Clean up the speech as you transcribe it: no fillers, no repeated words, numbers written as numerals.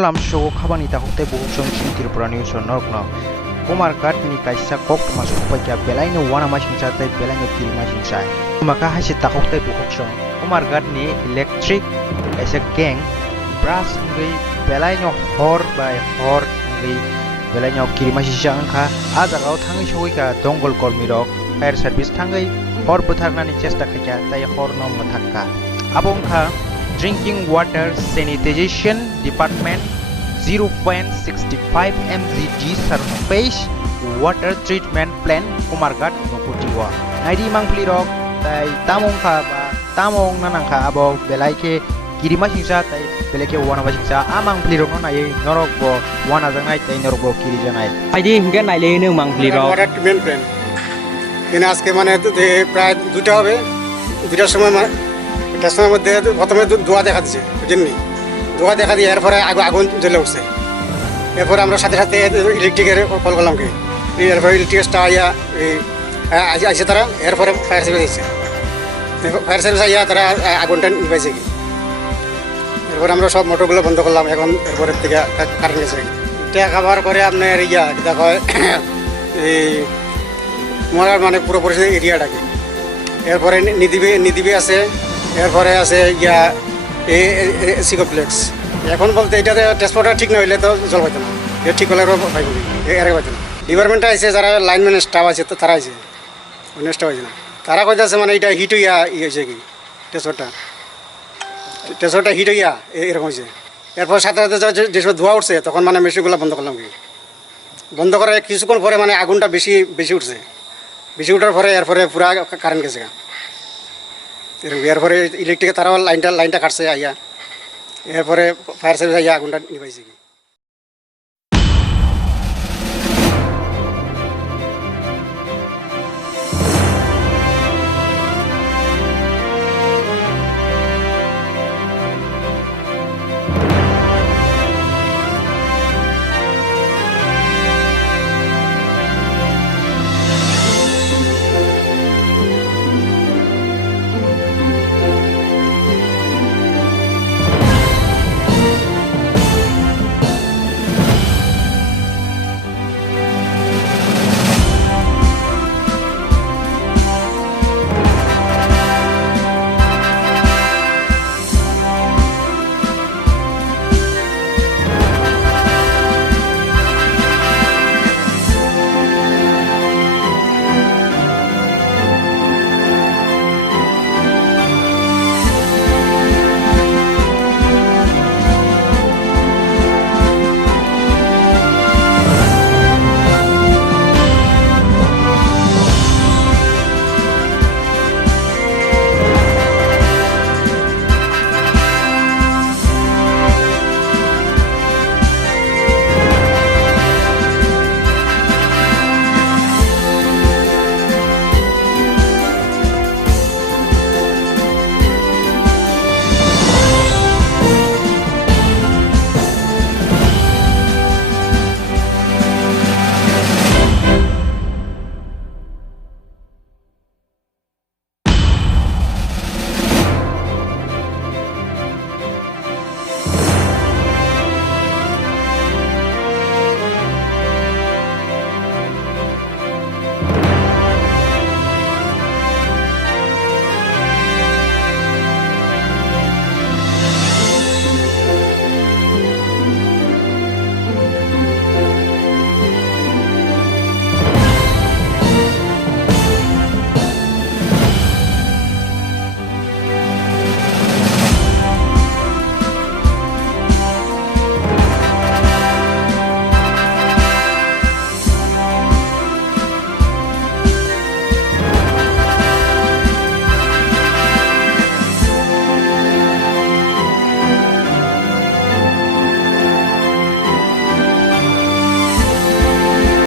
Lam show khabani ta hokte bu som chintir purani uson norkno Kumar kat ni kaisa kok masuk paja belaino wana masing chatai belaino kiri masing sai maka hasi ta hokte bu hokso Kumar kat ni electric as a gang brass ngai belaino hor by hor ngai belaino kiri masing sang kha aja gau thangi soi ka dongol kormi rok fire service thangai hor butharna ni chesta khaja tai hor no mathakka abong kha Drinking Water Sanitization Department 0.65 mg surface water treatment plant Kumargat Noputiwa. Naidi mangpli rok tai tamong kha ba tamong nanang kha abo belaike kirima singsa tai beleke wana basingsa amang pli rok nai norok bo wana jangai tai norok bo kiri jangai. Aidi hinge naile ne mangpli rok water treatment plant. Ini aske mane প্রায় দুটা হবে দুটার সময় সময়ের মধ্যে প্রথমে ধোঁয়া দেখা দিচ্ছে বুঝলেন ধোঁয়া দেখা দিয়ে এরপরে আগুন জ্বলে উঠছে এরপরে আমরা সাথে সাথে ইলেকট্রিকের কল করলাম কি এরপরে ইলেকট্রিকটা আইয়া আসে তারা এরপরে ফায়ার সার্ভিস এসেছে ফায়ার সার্ভিস আইয়া তারা আগুনটা নিভাইছে কি এরপরে আমরা সব মোটরগুলো বন্ধ করলাম এখন এরপরের থেকে কারেন্ট গেছে এটা খাবার পরে আপনার ইয়া দেখো এই মরার মানে পুরো পরিস্থিতি এরিয়াটাকে এরপরে নিদিবি আছে এরপরে আছে ইয়া সিকোপ্লেক্স এখন বলতে এটাতে ট্রান্সপোর্টটা ঠিক না হইলে তো জল পাইতো না এটা ঠিক হলে পাইব এর পাইতো না ডিপার্টমেন্টটা আছে যারা লাইনম্যান স্টাফ আছে তো তারা আছে অন্য স্টাফ আছে না তারা কইতেছে মানে এটা হিট হইয়া হয়েছে কি ট্রান্সপোর্টটা হিট হইয়া এরকম হয়েছে এরপর সাথে সাথে যেসব ধোয়া উঠছে তখন মানে মেশিনগুলো বন্ধ করলাম কি বন্ধ করার কিছুক্ষণ পরে মানে আগুনটা বেশি উঠছে বেশি উঠার পরে এরপরে পুরা কারেন্ট গেছে এরপরে ইলেকট্রিকের তারাও লাইনটা কাটছে আইয়া এরপরে ফায়ার সার্ভিস আইয়া আগুনটা নিভাইছে কি